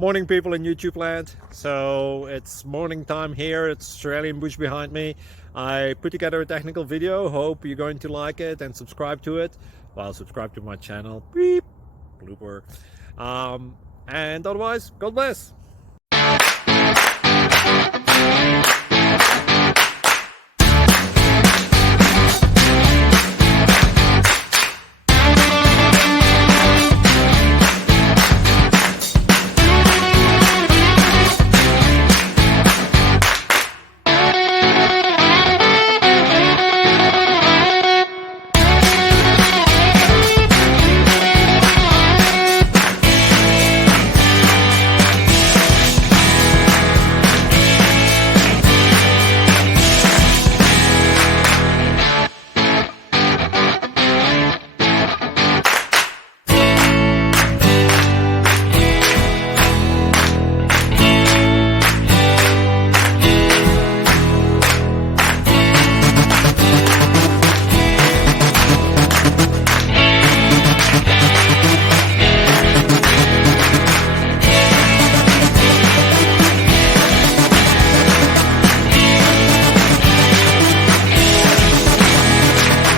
Morning, people in YouTube land. So it's morning time here. It's Australian bush behind me. I put together a technical video. Hope you're going to like it and subscribe to it. Well, subscribe to my channel. Beep. Blooper. And otherwise, God bless.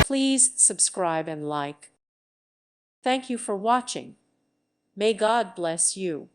Please subscribe and like. Thank you for watching. May God bless you.